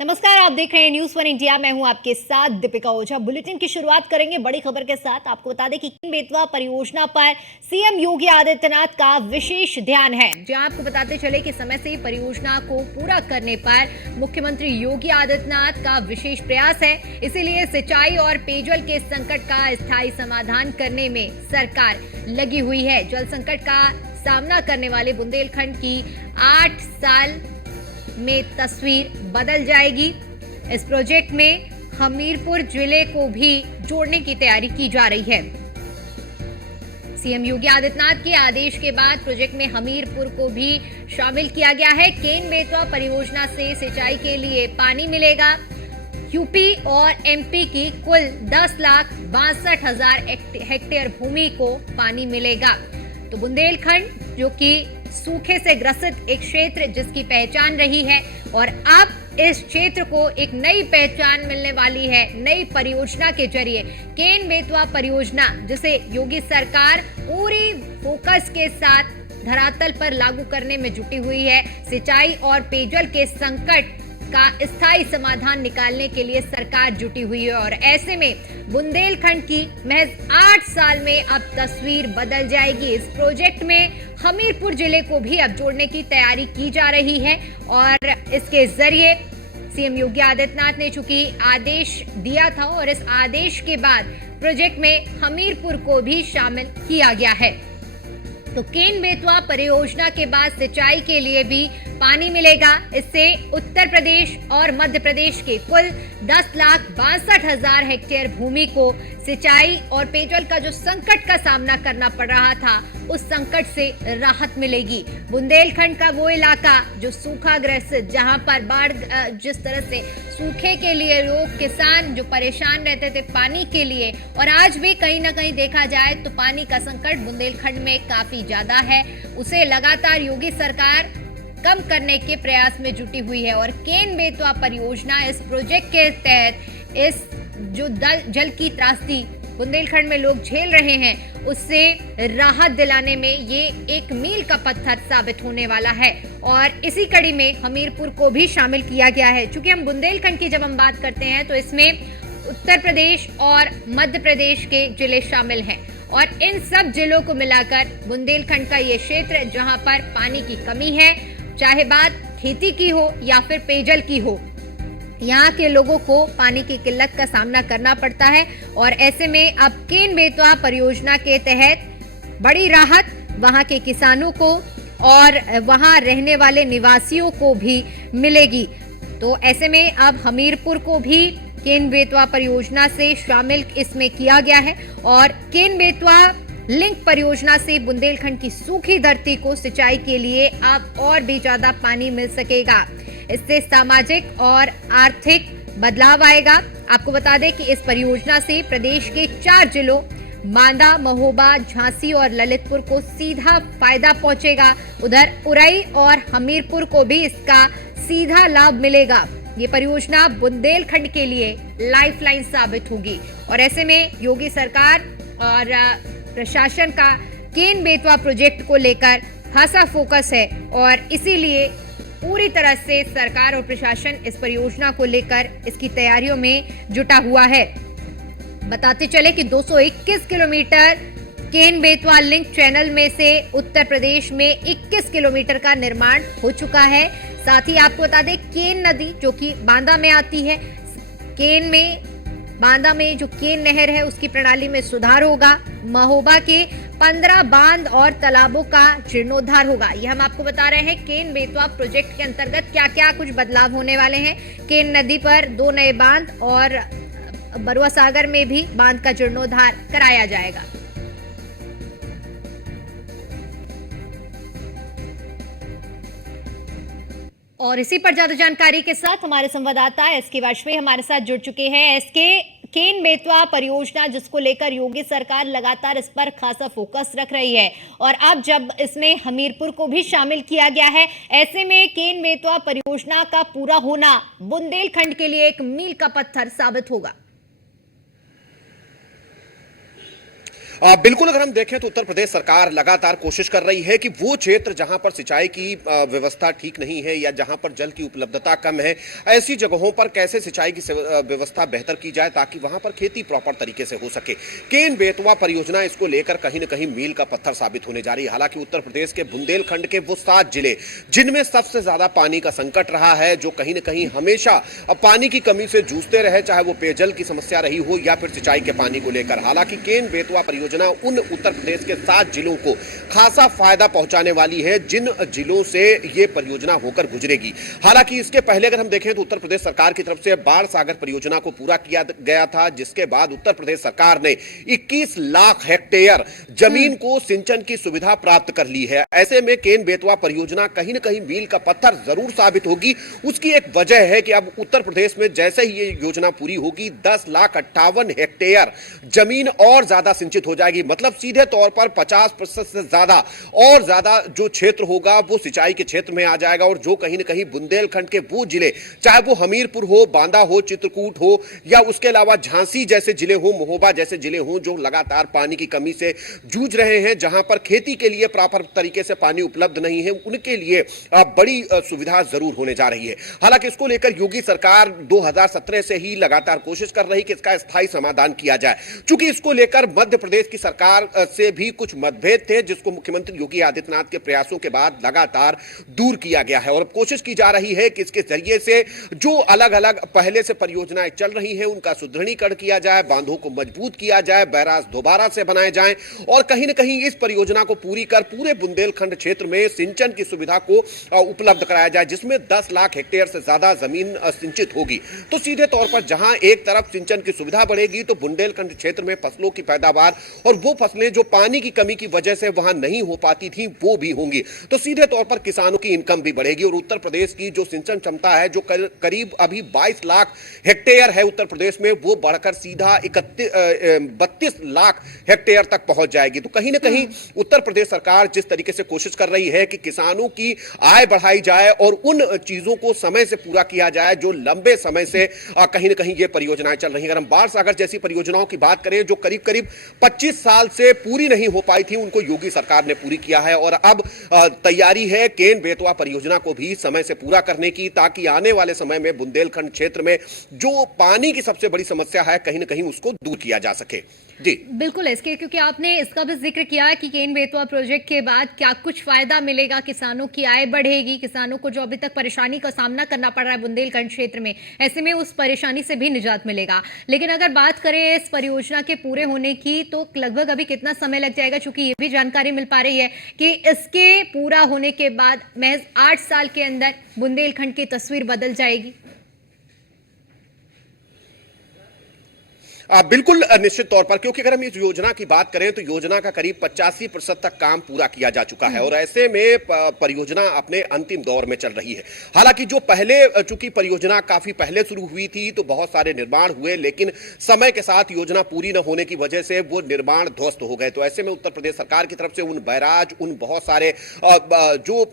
नमस्कार, आप देख रहे हैं न्यूज़ वन इंडिया। मैं हूं आपके साथ दीपिका ओझा। बुलेटिन की शुरुआत करेंगे बड़ी खबर के साथ। आपको बता दें कि केन-बेतवा परियोजना पर सीएम योगी आदित्यनाथ का विशेष ध्यान है। जहां आपको बताते चले कि समय से परियोजना को पूरा करने पर मुख्यमंत्री योगी आदित्यनाथ का विशेष प्रयास है। इसीलिए सिंचाई और पेयजल के संकट का स्थायी समाधान करने में सरकार लगी हुई है। जल संकट का सामना करने वाले बुंदेलखंड की 8 साल में तस्वीर बदल जाएगी। इस प्रोजेक्ट में हमीरपुर जिले को भी जोड़ने की तैयारी की जा रही है। सीएम योगी आदित्यनाथ के आदेश के बाद प्रोजेक्ट में हमीरपुर को भी शामिल किया गया है। केन-बेतवा परियोजना से सिंचाई के लिए पानी मिलेगा। यूपी और एमपी की कुल 10,62,000 हेक्टेयर भूमि को पानी मिलेगा। तो बुंदेलखंड जो कि सूखे से ग्रसित एक क्षेत्र जिसकी पहचान रही है, और अब इस क्षेत्र को एक नई पहचान मिलने वाली है नई परियोजना के जरिए। केन-बेतवा परियोजना जिसे योगी सरकार पूरी फोकस के साथ धरातल पर लागू करने में जुटी हुई है। सिंचाई और पेयजल के संकट का स्थायी समाधान निकालने के लिए सरकार जुटी हुई है, और ऐसे में बुंदेलखंड की महज 8 साल में अब तस्वीर बदल जाएगी। इस प्रोजेक्ट में हमीरपुर जिले को भी अब जोड़ने की तैयारी की जा रही है, और इसके जरिए सीएम योगी आदित्यनाथ ने चूंकि आदेश दिया था, और इस आदेश के बाद प्रोजेक्ट में हमीरपुर को भी शामिल किया गया है। तो केन-बेतवा परियोजना के बाद सिंचाई के लिए भी पानी मिलेगा। इससे उत्तर प्रदेश और मध्य प्रदेश के कुल 10,62,000 हेक्टेयर भूमि को सिंचाई और पेयजल का जो संकट का सामना करना पड़ रहा था, उस संकट से राहत मिलेगी। बुंदेलखंड का वो इलाका जो सूखाग्रस्त, जहां पर बाढ़, जिस तरह से सूखे के लिए लोग, किसान जो परेशान रहते थे पानी के लिए, और आज भी कहीं ना कहीं देखा जाए तो पानी का संकट बुंदेलखंड में काफी ज्यादा है। उसे लगातार योगी सरकार कम करने के प्रयास में जुटी हुई है, और केन-बेतवा परियोजना इस प्रोजेक्ट के तहत इस जो जल की त्रासदी बुंदेलखंड में लोग झेल रहे हैं, उससे राहत दिलाने में ये एक मील का पत्थर साबित होने वाला है। और इसी कड़ी में हमीरपुर को भी शामिल किया गया है। चूंकि हम बुंदेलखंड की जब हम बात करते हैं तो इसमें उत्तर प्रदेश और मध्य प्रदेश के जिले शामिल हैं, और इन सब जिलों को मिलाकर बुंदेलखंड का ये क्षेत्र जहां पर पानी की कमी है, चाहे बात खेती की हो या फिर पेयजल की हो, यहाँ के लोगों को पानी की किल्लत का सामना करना पड़ता है। और ऐसे में अब केन-बेतवा परियोजना के तहत बड़ी राहत वहाँ के किसानों को और वहाँ रहने वाले निवासियों को भी मिलेगी। तो ऐसे में अब हमीरपुर को भी केन-बेतवा परियोजना से शामिल इसमें किया गया है, और केन-बेतवा लिंक परियोजना से बुंदेलखंड की सूखी धरती को सिंचाई के लिए अब और भी ज्यादा पानी मिल सकेगा। इससे सामाजिक और आर्थिक बदलाव आएगा। आपको बता दें कि इस परियोजना से प्रदेश के 4 जिलों बांदा, महोबा, झांसी और ललितपुर को सीधा फायदा पहुंचेगा। उधर उरई और हमीरपुर को भी इसका सीधा लाभ मिलेगा। ये परियोजना बुंदेलखंड के लिए लाइफलाइन साबित होगी, और ऐसे में योगी सरकार और प्रशासन का केन-बेतवा प्रोजेक्ट को लेकर खासा फोकस है, और इसीलिए पूरी तरह से सरकार और प्रशासन इस परियोजना को लेकर इसकी तैयारियों में जुटा हुआ है। बताते चले कि 221 किलोमीटर केन-बेतवा लिंक चैनल में से उत्तर प्रदेश में 21 किलोमीटर का निर्माण हो चुका है। साथ ही आपको बता दें, केन नदी जो कि बांदा में आती है, बांदा में जो केन नहर है उसकी प्रणाली में सुधार होगा। महोबा के 15 बांध और तालाबों का जीर्णोद्धार होगा। यह हम आपको बता रहे हैं केन-बेतवा प्रोजेक्ट के अंतर्गत क्या क्या कुछ बदलाव होने वाले हैं। केन नदी पर 2 नए बांध और बरुआ सागर में भी बांध का जीर्णोद्धार कराया जाएगा। और इसी पर ज्यादा जानकारी के साथ हमारे संवाददाता एसके वाजपेयी हमारे साथ जुड़ चुके हैं। एसके, केन-बेतवा परियोजना जिसको लेकर योगी सरकार लगातार इस पर खासा फोकस रख रही है, और अब जब इसमें हमीरपुर को भी शामिल किया गया है, ऐसे में केन-बेतवा परियोजना का पूरा होना बुंदेलखंड के लिए एक मील का पत्थर साबित होगा। बिल्कुल, अगर हम देखें तो उत्तर प्रदेश सरकार लगातार कोशिश कर रही है कि वो क्षेत्र जहां पर सिंचाई की व्यवस्था ठीक नहीं है या जहां पर जल की उपलब्धता कम है, ऐसी जगहों पर कैसे सिंचाई की व्यवस्था बेहतर की जाए ताकि वहां पर खेती प्रॉपर तरीके से हो सके। केन बेतवा परियोजना इसको लेकर कहीं न कहीं मील का पत्थर साबित होने जा रही है। हालांकि उत्तर प्रदेश के बुंदेलखंड के वो 7 जिले जिनमें सबसे ज्यादा पानी का संकट रहा है, जो कहीं न कहीं हमेशा पानी की कमी से जूझते रहे, चाहे वो पेयजल की समस्या रही हो या फिर सिंचाई के पानी को लेकर। हालांकि केन बेतवा परियोजना उन उत्तर प्रदेश के 7 जिलों को खासा फायदा पहुंचाने वाली है, जिन जिलों से यह परियोजना होकर गुजरेगी। हालांकि इसके पहले अगर हम देखें तो उत्तर प्रदेश सरकार की तरफ से बाढ़ सागर परियोजना को पूरा किया गया था, जिसके बाद उत्तर प्रदेश सरकार ने 21 लाख हेक्टेयर जमीन को सिंचन की सुविधा प्राप्त कर ली है। ऐसे में केन बेतवा परियोजना कहीं न कहीं मील का पत्थर जरूर साबित होगी। उसकी एक वजह है कि अब उत्तर प्रदेश में जैसे ही ये योजना पूरी होगी 10,58,000 हेक्टेयर जमीन और ज्यादा सिंचित हो जाएगी। मतलब सीधे तौर पर 50% से ज्यादा और ज्यादा जो क्षेत्र होगा वो सिंचाई के क्षेत्र में आ जाएगा। और जो कहीं न कहीं बुंदेलखंड के वो जिले, चाहे वो हमीरपुर हो, बांदा हो, चित्रकूट हो या उसके अलावा झांसी जैसे जिले हो, महोबा जैसे जिले हो, जो लगातार पानी की कमी से जूझ रहे हैं, जहां पर खेती के लिए प्रॉपर तरीके से पानी उपलब्ध नहीं है, उनके लिए बड़ी सुविधा जरूर होने जा रही है। हालांकि इसको लेकर योगी सरकार 2017 से ही लगातार कोशिश कर रही कि इसका स्थायी समाधान किया जाए। चूंकि इसको लेकर मध्य प्रदेश की सरकार से भी कुछ मतभेद थे, जिसको मुख्यमंत्री योगी आदित्यनाथ के प्रयासों के बाद लगातार दूर किया गया है। और अब कोशिश की जा रही है कि इसके जरिए से जो अलग अलग पहले से परियोजनाएं चल रही हैं उनका सुदृढ़ीकरण किया जाए, बांधों को मजबूत किया जाए, बैराज दोबारा से बनाए जाएं और कहीं न कहीं इस परियोजना को पूरी कर पूरे बुंदेलखंड क्षेत्र में सिंचन की सुविधा को उपलब्ध कराया जाए, जिसमें 10 लाख हेक्टेयर से ज्यादा जमीन सिंचित होगी। तो सीधे तौर पर जहां एक तरफ सिंचन की सुविधा बढ़ेगी तो बुंदेलखंड क्षेत्र में फसलों की पैदावार और वो फसलें जो पानी की कमी की वजह से वहां नहीं हो पाती थी वो भी होंगी। तो सीधे तौर पर किसानों की इनकम भी बढ़ेगी। और उत्तर प्रदेश की जो सिंचन क्षमता है, जो करीब अभी 22 लाख हेक्टेयर है उत्तर प्रदेश में, वो बढ़कर सीधा 32 लाख हेक्टेयर तक पहुंच जाएगी। तो कहीं ना कहीं उत्तर प्रदेश सरकार जिस तरीके से कोशिश कर रही है कि किसानों की आय बढ़ाई जाए और उन चीजों को समय से पूरा किया जाए जो लंबे समय से कहीं ना कहीं ये परियोजनाएं चल रही हैं। अगर हम बाढ़ सागर जैसी परियोजनाओं की बात करें जो करीब करीब 25 साल से पूरी नहीं हो पाई थी, उनको योगी सरकार ने पूरी किया है। और अब तैयारी है केन बेतवा परियोजना को भी समय से पूरा करने की, ताकि आने वाले समय में बुंदेलखंड क्षेत्र में जो पानी की सबसे बड़ी समस्या है कहीं ना कहीं उसको दूर किया जा सके। जी बिल्कुल इसके, क्योंकि आपने इसका भी जिक्र किया कि केन बेतवा प्रोजेक्ट के बाद क्या कुछ फायदा मिलेगा, किसानों की आय बढ़ेगी, किसानों को जो अभी तक परेशानी का सामना करना पड़ रहा है बुंदेलखंड क्षेत्र में, ऐसे में उस परेशानी से भी निजात मिलेगा। लेकिन अगर बात करें इस परियोजना के पूरे होने की तो लगभग अभी कितना समय लग जाएगा, क्योंकि ये भी जानकारी मिल पा रही है कि इसके पूरा होने के बाद महज 8 साल के अंदर बुंदेलखंड की तस्वीर बदल जाएगी। बिल्कुल निश्चित तौर पर, क्योंकि अगर हम इस योजना की बात करें तो योजना का करीब 85% तक काम पूरा किया जा चुका है और ऐसे में परियोजना अपने अंतिम दौर में चल रही है। हालांकि जो पहले, चूंकि परियोजना काफी पहले शुरू हुई थी तो बहुत सारे निर्माण हुए, लेकिन समय के साथ योजना पूरी न होने की वजह से वो निर्माण ध्वस्त हो गए। तो ऐसे में उत्तर प्रदेश सरकार की तरफ से उन बैराज, उन बहुत सारे जो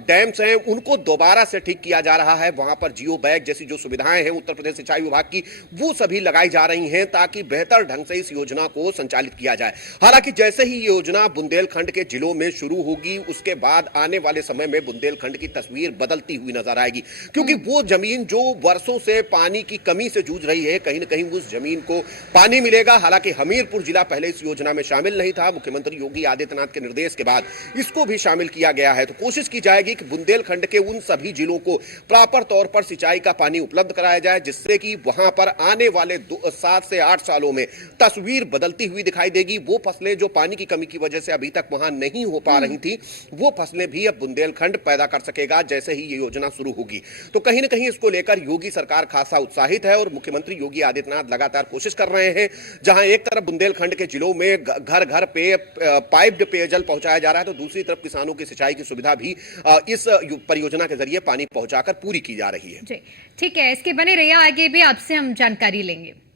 डैम्स हैं उनको दोबारा से ठीक किया जा रहा है। वहां पर जियो बैग जैसी जो सुविधाएं हैं उत्तर प्रदेश सिंचाई विभाग की, वो सभी लगाई जा रही हैं ताकि बेहतर ढंग से इस योजना को संचालित किया जाए। हालांकि जैसे ही योजना बुंदेलखंड के जिलों में शुरू होगी उसके बाद आने वाले समय में बुंदेलखंड की तस्वीर बदलती हुई नजर आएगी, क्योंकि वो जमीन जो वर्षों से पानी की कमी से जूझ रही है, कहीं ना कहीं उस जमीन को पानी मिलेगा। हालांकि हमीरपुर जिला पहले इस योजना में शामिल नहीं था, मुख्यमंत्री योगी आदित्यनाथ के निर्देश के बाद इसको भी शामिल किया गया है। तो कोशिश की जाएगी कि बुंदेलखंड के उन सभी जिलों को प्रॉपर तौर पर सिंचाई का पानी उपलब्ध कराया जाए, जिससे कि वहां पर आने वाले 7 से 8 सालों में तस्वीर बदलती हुई दिखाई देगी। वो फसलें जो पानी की कमी की वजह से अभी तक वहां नहीं हो पा रही थी, वो फसलें भी अब बुंदेलखंड पैदा कर सकेगा जैसे ही ये योजना शुरू होगी। तो कहीं ना कहीं इसको लेकर योगी सरकार खासा उत्साहित है और मुख्यमंत्री योगी आदित्यनाथ लगातार कोशिश कर रहे हैं। जहां एक तरफ बुंदेलखंड के जिलों में घर घर पे पाइप्ड पेयजल पहुंचाया जा रहा है, तो दूसरी तरफ किसानों की सिंचाई की सुविधा भी इस परियोजना के जरिए पानी पहुंचाकर पूरी की जा रही है। जी ठीक है, इसके बने रहिए, आगे भी आपसे हम जानकारी लेंगे।